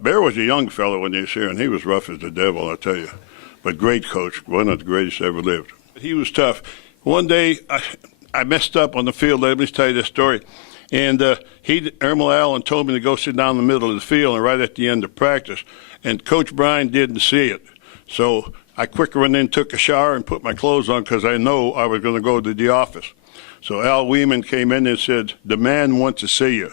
Bear was a young fellow when he was here, and he was rough as the devil, I'll tell you. But great coach, one of the greatest ever lived. He was tough. One day, I messed up on the field. Let me tell you this story. And Ermal Allen told me to go sit down in the middle of the field and right at the end of practice. And Coach Bryant didn't see it. So I quick went in, took a shower, and put my clothes on because I know I was going to go to the office. So Al Weeman came in and said, "The man wants to see you."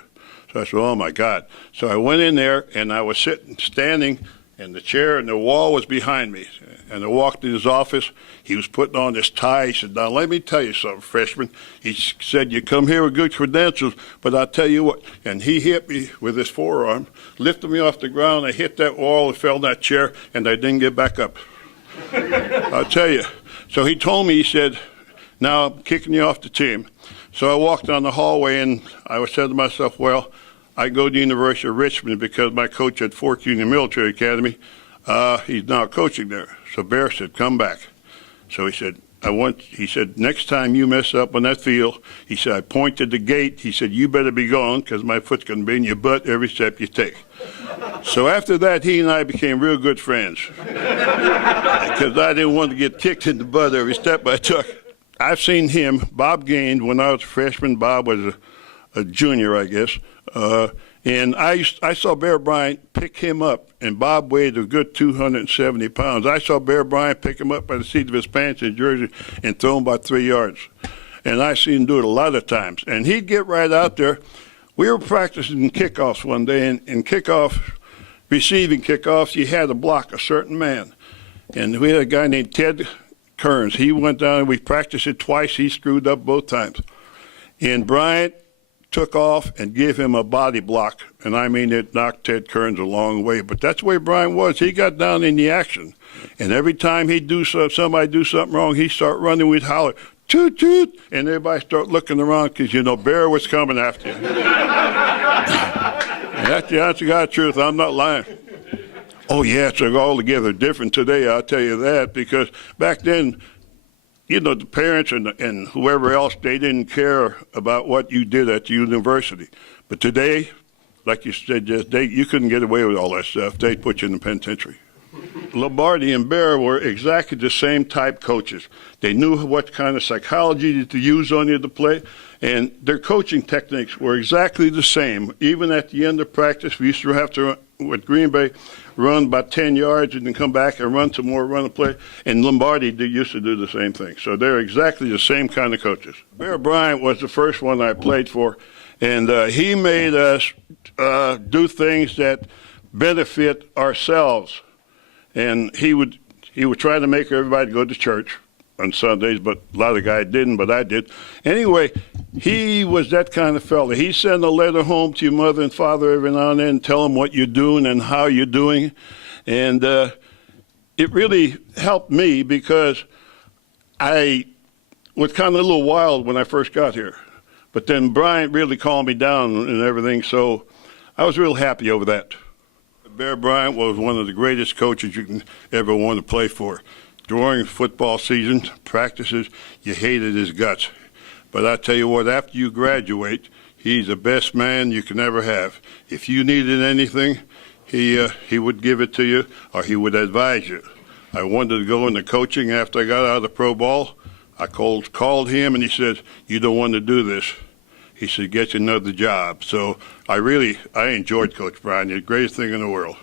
So I said, "Oh, my God." So I went in there, and I was standing, and the chair and the wall was behind me. And I walked in his office. He was putting on his tie. He said, "Now, let me tell you something, freshman." He said, "You come here with good credentials, but I'll tell you what." And he hit me with his forearm, lifted me off the ground. I hit that wall, I fell in that chair, and I didn't get back up. I'll tell you. So he told me, he said, "Now I'm kicking you off the team." So I walked down the hallway, and I said to myself, well, I go to the University of Richmond because my coach at Fort Union Military Academy, he's now coaching there. So Bear said, "Come back." So he said, he said, "Next time you mess up on that field," he said, "I pointed the gate." He said, "You better be gone because my foot's going to be in your butt every step you take." So after that, he and I became real good friends because I didn't want to get kicked in the butt every step I took. I've seen him, Bob Gaines, when I was a freshman. Bob was a junior, I guess. And I saw Bear Bryant pick him up, and Bob weighed a good 270 pounds. I saw Bear Bryant pick him up by the seat of his pants in Jersey and throw him about 3 yards. And I seen him do it a lot of times. And he'd get right out there. We were practicing kickoffs one day, and in receiving kickoffs, you had to block a certain man. And we had a guy named Ted Kearns. He went down, and we practiced it twice. He screwed up both times. And Bryant took off and gave him a body block. And I mean, it knocked Ted Kearns a long way. But that's the way Bryant was. He got down in the action. And every time he'd do somebody do something wrong, he'd start running, we'd holler, "Toot, toot," and everybody start looking around because, you know, Bear was coming after you. And that's the honest to God truth. I'm not lying. Oh, yeah, it's altogether different today, I'll tell you that, because back then, you know, the parents and whoever else, they didn't care about what you did at the university. But today, like you said, you couldn't get away with all that stuff. They'd put you in the penitentiary. Lombardi and Bear were exactly the same type coaches. They knew what kind of psychology to use on you to play, and their coaching techniques were exactly the same. Even at the end of practice, we used to have to, with Green Bay, run about 10 yards and then come back and run some more, run a play. And Lombardi used to do the same thing. So they're exactly the same kind of coaches. Bear Bryant was the first one I played for, and he made us do things that benefit ourselves. And he would try to make everybody go to church on Sundays, but a lot of guys didn't, but I did. Anyway, he was that kind of fella. He'd send a letter home to your mother and father every now and then and tell them what you're doing and how you're doing. And it really helped me because I was kind of a little wild when I first got here. But then Bryant really calmed me down and everything, so I was real happy over that. Bear Bryant was one of the greatest coaches you can ever want to play for. During football season, practices, you hated his guts. But I tell you what, after you graduate, he's the best man you can ever have. If you needed anything, he would give it to you, or he would advise you. I wanted to go into coaching after I got out of the pro ball. I called him, and he said, "You don't want to do this." He said, "Get you another job." So I enjoyed Coach Bryant. He's the greatest thing in the world.